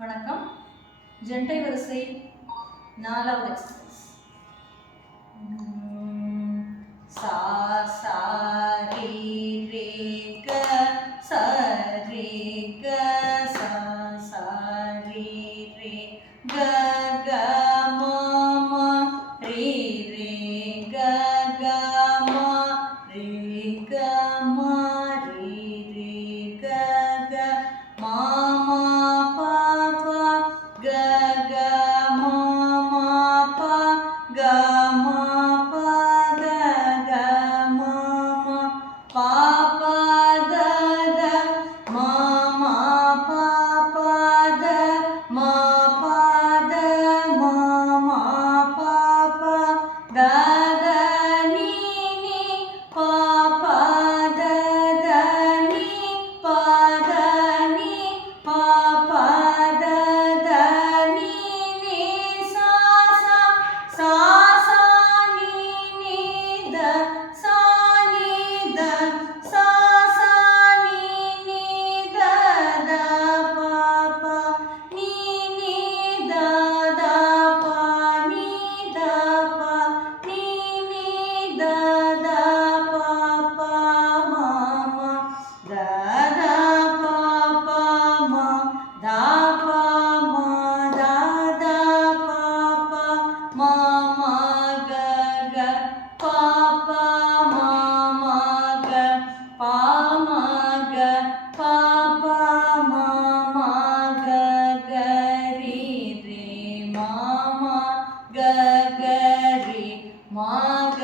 வணக்கம். ஜெண்டை வரிசை 4வது எக்ஸசைஸ். சா சா ரீ ரே க ச ரே க சா சா ரீ ரே க க ம ம ரீ ரே க க ம ரீ க ம ரீ ரே க க ம ம ப ப க க ம ம ப க ம ப க க ம ம ப ப த த ம ம ப ப த ம ப த ம ம ப ப த த நீ நீ ப ப த த நீ ப த நீ ப ப த த நீ நீ சா சா சா சா நீ நீ த சா நீ த சா சா நீ நீ த த ப ப நீ நீ த த ப நீ த ப நீ நீ த த ப ப ம ம த த ப ப ம த ப ம த த ப ப ம ம க க ப ப ம ம க ப ம க ப ப ம ம க க ரீ ரே ம ம க க ரீ ம க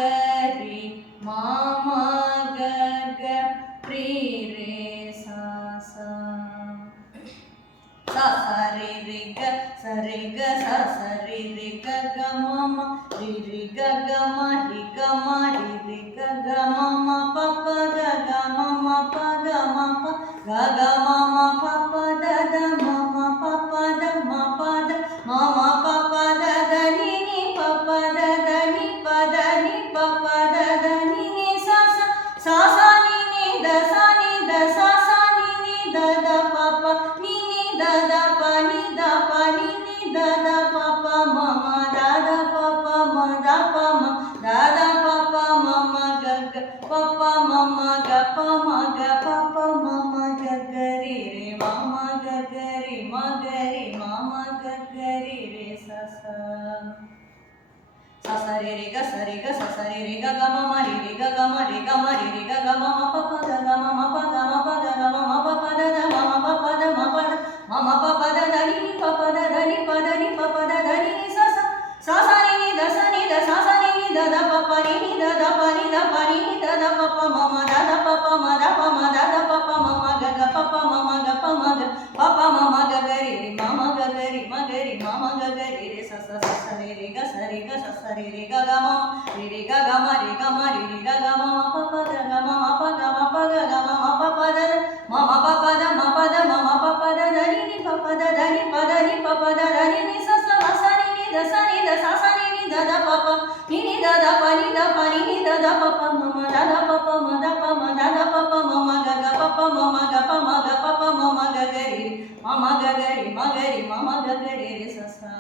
ரீ ம ம க க ரீ ரே சா சா sa sa re re ga sa re ga sa sa re re ga ga ma ma re re ga ga ma re re ga ga ma ma pa pa ga ga ma ma pa ga ma pa ga ga ma ma pa pa da da ma ma pa pa da ma pa da ma ma pa pa da da ni ni pa pa da da ni pa da ni pa pa da da ni ni sa sa sa sa ni ni da sa ni da sa sa ni ni da da pa pa ni ni da da pa ni da pa ni ni da da pa pa ma ma da da pa pa ma da pa ma da da pa pa ma ma ga ga pa pa ma ma ga pa ma ga pa pa ma ma ga ga re re ma ma ga ga re ma ga re ma ma ga ga re re sa sa sa sa re re ga sa re ga sa sa re re ga ga ma ma re re ga ga ma re ga ma re re ga ga ma ma pa pa ga ga ma ma pa ga ma pa ga ga ma ma pa pa da da ma ma pa pa da ma pa da ma ma pa pa da da ni ni pa pa da da ni pa da ni pa pa da da ni ni sa sa sa sa ni ni da sa ni da sa sa ni ni da da pa pa ni ni da da pa ni da pa ni ni da da pa pa ma ma da da pa pa ma da pa ma da da pa pa ma ma ga ga pa pa ma ma ga pa ma ga pa pa ma ma ga ga re re ma ma ga ga re ma ga re ma ma ga ga re re sa sa sa re re ga sa re ga sa sa re re ga ga ma re re ga ga ma re ga ma re re ga ga ma ma pa pa ga ga ma ma pa ga ma pa ga ga ma ma pa pa da ma ma pa pa da ma pa da ma ma pa pa da da ni ni pa pa da da ni pa da ni pa pa da da ni ni sa sa ma sa ni ni da sa ni da sa sa ni ni da da pa pa ni ni da da pa ni da pa ni ni da da pa pa ma ma da da pa pa ma da pa ma da da pa pa ma ma ga ga pa pa ma ma ga pa ma ga pa pa ma ma ga ga re ma ma ga ga re ma ga re ma ma ga ga re sa sa